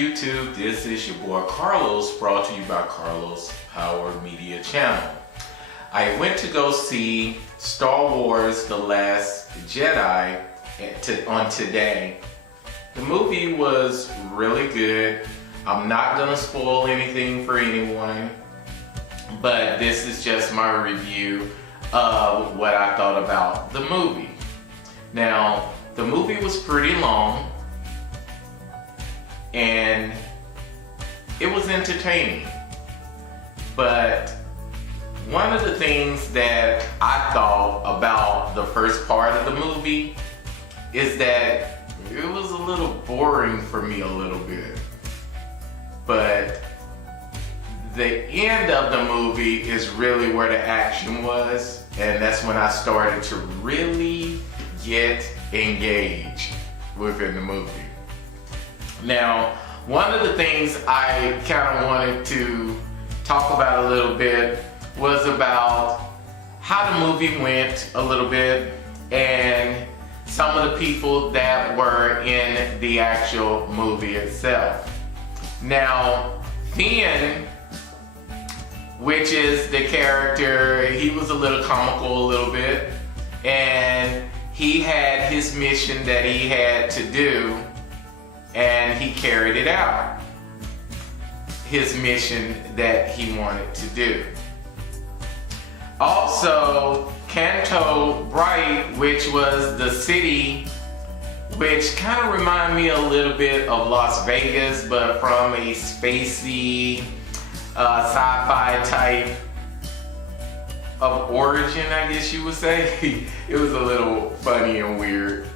YouTube? This is your boy Carlos, brought to you by Carlos Power Media Channel. I went to go see Star Wars The Last Jedi on today. The movie was really good. I'm not gonna spoil anything for anyone, but this is just my review of what I thought about the movie. Now, the movie was pretty long and it was entertaining, but one of the things that I thought about the first part of the movie is that it was a little boring for me a little bit. But the end of the movie is really where the action was, and that's when I started to really get engaged within the movie. Now, one of the things I kind of wanted to talk about a little bit was about how the movie went a little bit and some of the people that were in the actual movie itself. Now, Finn, which is the character, he was a little comical a little bit, and he had his mission that he had to do, and he carried it out. His mission that he wanted to do. Also, Canto Bright, which was the city, which kind of reminded me a little bit of Las Vegas, but from a spacey, sci-fi type of origin, I guess you would say. It was a little funny and weird.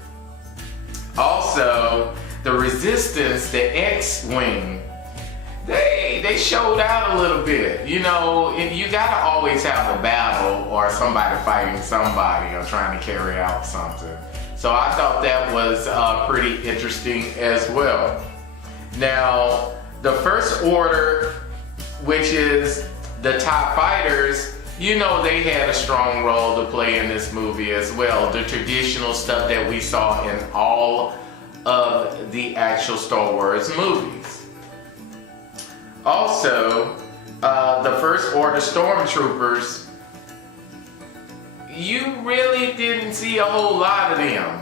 Also, the Resistance, the X-Wing, they showed out a little bit. You know, you gotta always have a battle or somebody fighting somebody or trying to carry out something. So I thought that was pretty interesting as well. Now, the First Order, which is the TIE Fighters, you know they had a strong role to play in this movie as well. The traditional stuff that we saw in all of the actual Star Wars movies. Also, the First Order Stormtroopers, you really didn't see a whole lot of them.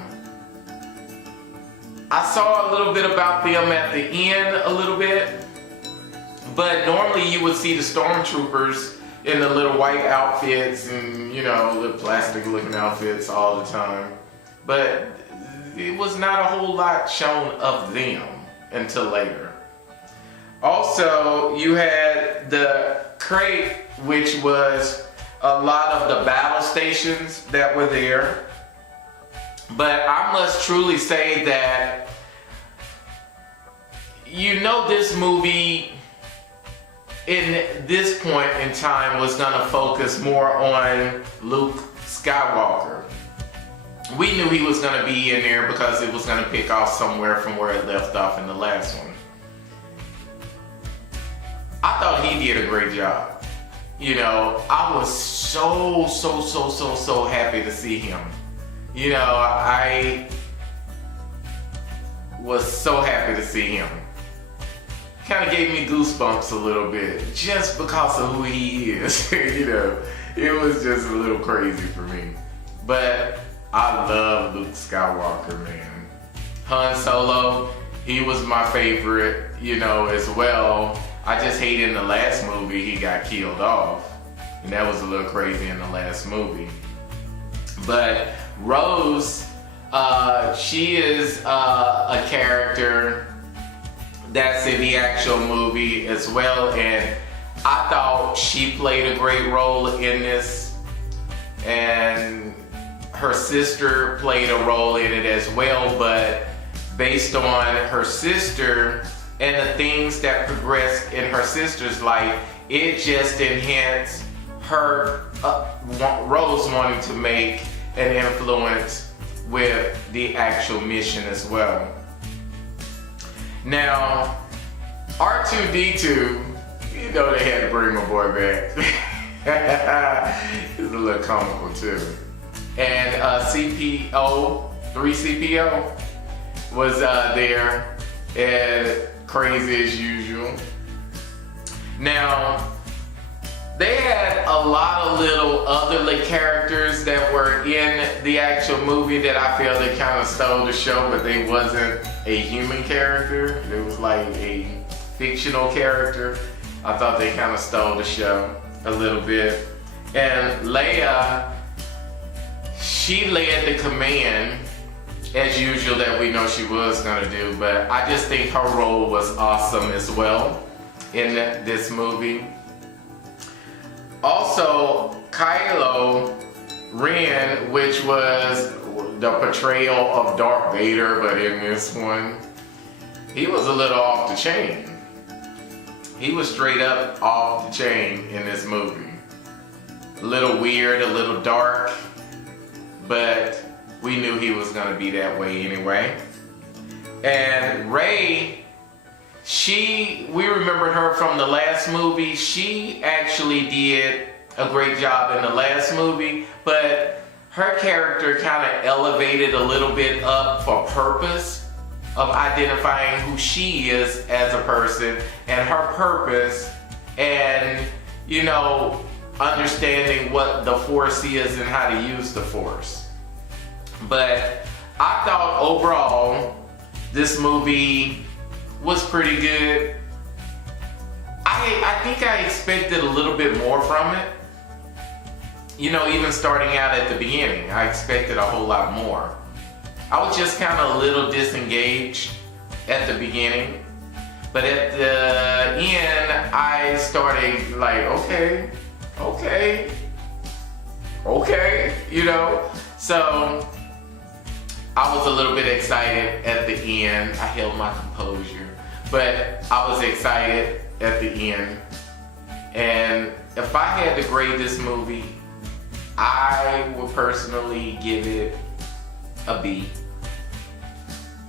I saw a little bit about them at the end a little bit, but normally you would see the Stormtroopers in the little white outfits and, you know, the plastic looking outfits all the time. But it was not a whole lot shown of them until later. Also, you had the crate, which was a lot of the battle stations that were there. But I must truly say that, you know, this movie in this point in time was gonna focus more on Luke Skywalker. We knew he was gonna be in there because it was gonna pick off somewhere from where it left off in the last one. I thought he did a great job. You know, I was so happy to see him. You know, I was so happy to see him. Kind of gave me goosebumps a little bit, just because of who he is. You know, it was just a little crazy for me. But I love Luke Skywalker, man. Han Solo, he was my favorite, you know, as well. I just hate in the last movie he got killed off. And that was a little crazy in the last movie. But Rose, she is a character that's in the actual movie as well. And I thought she played a great role in this. And her sister played a role in it as well. But based on her sister and the things that progressed in her sister's life, it just enhanced her, Rose wanting to make an influence with the actual mission as well. Now, R2-D2, you know they had to bring my boy back. He's a little comical too. And CPO, 3CPO was there. And crazy as usual. Now, they had a lot of little other characters that were in the actual movie that I feel they kind of stole the show, but they wasn't a human character. It was like a fictional character. I thought they kind of stole the show a little bit. And Leia, she led the command as usual that we know she was gonna do, but I just think her role was awesome as well in this movie. Also, Kylo Ren, which was the portrayal of Darth Vader, but in this one, he was a little off the chain. He was straight up off the chain in this movie. A little weird, a little dark, but we knew he was gonna be that way anyway. And Rey, we remembered her from the last movie. She actually did a great job in the last movie, but her character kind of elevated a little bit up for purpose of identifying who she is as a person and her purpose, and you know, understanding what the Force is and how to use the Force. But I thought overall this movie was pretty good. I think I expected a little bit more from it. You know, even starting out at the beginning, I expected a whole lot more. I was just kind of a little disengaged at the beginning, but at the end, I started like, okay, you know? So I was a little bit excited at the end. I held my composure, but I was excited at the end. And if I had to grade this movie, I would personally give it a B.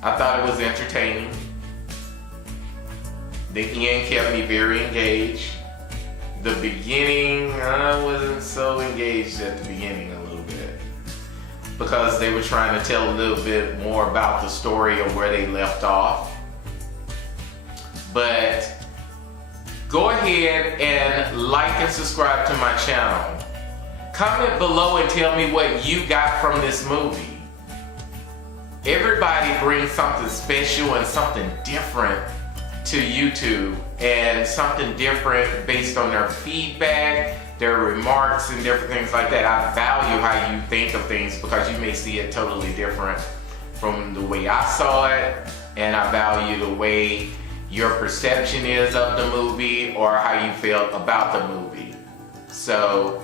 I thought it was entertaining. The end kept me very engaged. The beginning, I wasn't so engaged at the beginning a little bit, because they were trying to tell a little bit more about the story of where they left off. But go ahead and like and subscribe to my channel. Comment below and tell me what you got from this movie. Everybody brings something special and something different to YouTube, and something different based on their feedback, their remarks, and different things like that. I value how you think of things, because you may see it totally different from the way I saw it, and I value the way your perception is of the movie or how you feel about the movie. So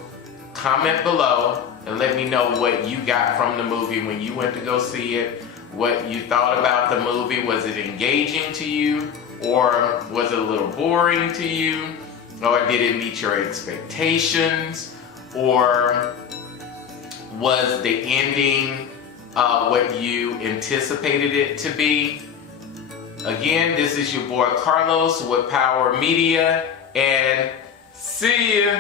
comment below and let me know what you got from the movie when you went to go see it, what you thought about the movie. Was it engaging to you, or was it a little boring to you, or did it meet your expectations, or was the ending what you anticipated it to be? Again, this is your boy Carlos with Power Media, and see ya!